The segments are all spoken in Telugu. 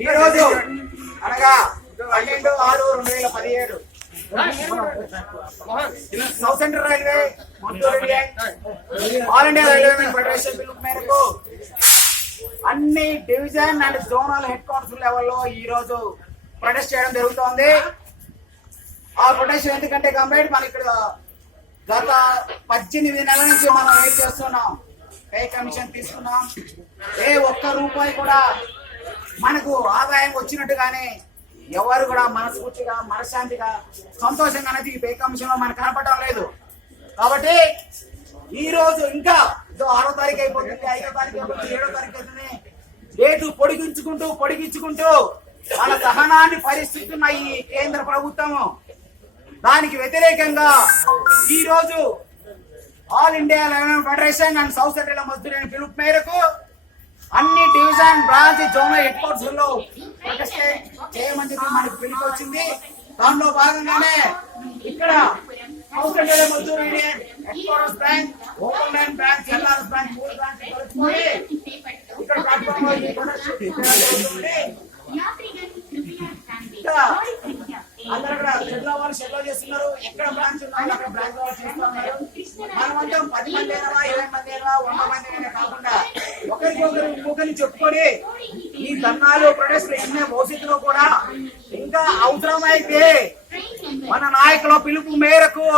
ఈ రోజు అనగా 12/6/2017 south central railway all India railway federation పిలుపు మేరకు అన్ని division and zonal head quarters లెవెల్లో ఈ రోజు ప్రొటెస్ట్ చేయడం జరుగుతోంది. ఆ ప్రొటెస్ట్ ఎందుకంటే కంప్లీట్ మన ఇక్కడ గత 18 నెలల నుంచి మనం ఏం చేస్తున్నాం, పే కమిషన్ తీసుకున్నాం. ఏ ఒక్క రూపాయి కూడా మనకు ఆదాయం వచ్చినట్టుగానే ఎవరు కూడా మనస్ఫూర్తిగా మనశ్శాంతిగా సంతోషంగా అనేది ఈ పే కమిషన్ లో మనకు కనపడడం లేదు. కాబట్టి ఈ రోజు ఇంకా 6వ తారీఖు అయిపోతుంది, 5వ తారీఖు అయిపోతుంది, 7వ తారీఖు అవుతుంది, డేటు పొడిగించుకుంటూ మన సహనాన్ని పరిస్థితున్న ఈ కేంద్ర ప్రభుత్వము దానికి వ్యతిరేకంగా ఈ రోజు all India railway federation and south central Mazdoor పిలుపు మేరకు అన్ని division branch zonal head quarters లో ప్రొటెస్ట్ చేయమని చెప్పి మనకు పిలుపు వచ్చింది. దానిలో భాగంగానే ఇక్కడ south central Mazdoor union head quarters branch, open line branch, LRS branch, మూడు బ్రాంచ్ కలుపుకొని ఇక్కడ ప్లాట్ఫామ్ లో ఈ ప్రొటెస్ట్ అందరూ కూడా షెడ్లో వాళ్ళు షెడ్లో చేస్తున్నారు. ఎక్కడ బ్రాంచ్ ఉన్నారో అక్కడ బ్రాంచ్ వాళ్ళు చేస్తున్నారు. మనమంతా 10 మంది అయినా 20 మంది అయినా 100 మంది అయినా కాకుండా ఒకరిని చెప్పుకొని ఈ ధర్నాలు ప్రొటెస్ట్ ఎన్నో భవిష్యత్తులో కూడా ఇంకా అవసరమైతే మన నాయకుల పిలుపు మేరకు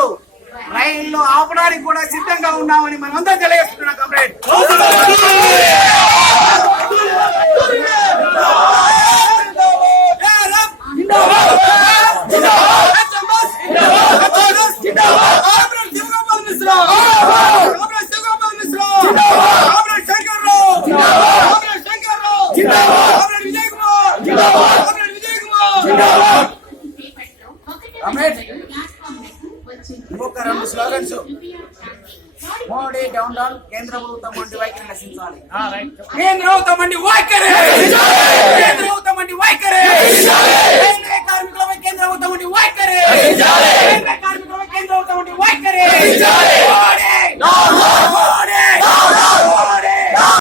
రైల్లో ఆపడానికి కూడా సిద్ధంగా ఉన్నామని మనం అందరూ తెలియజేస్తున్నాం. కంప్లీట్ ఇంకొక 2 స్లోగన్స్. మోడీ డౌన్ డౌన్, కేంద్ర ప్రభుత్వం వంటి వైఖరి నశించాలి. కేంద్ర ప్రభుత్వం వంటి వైఖరి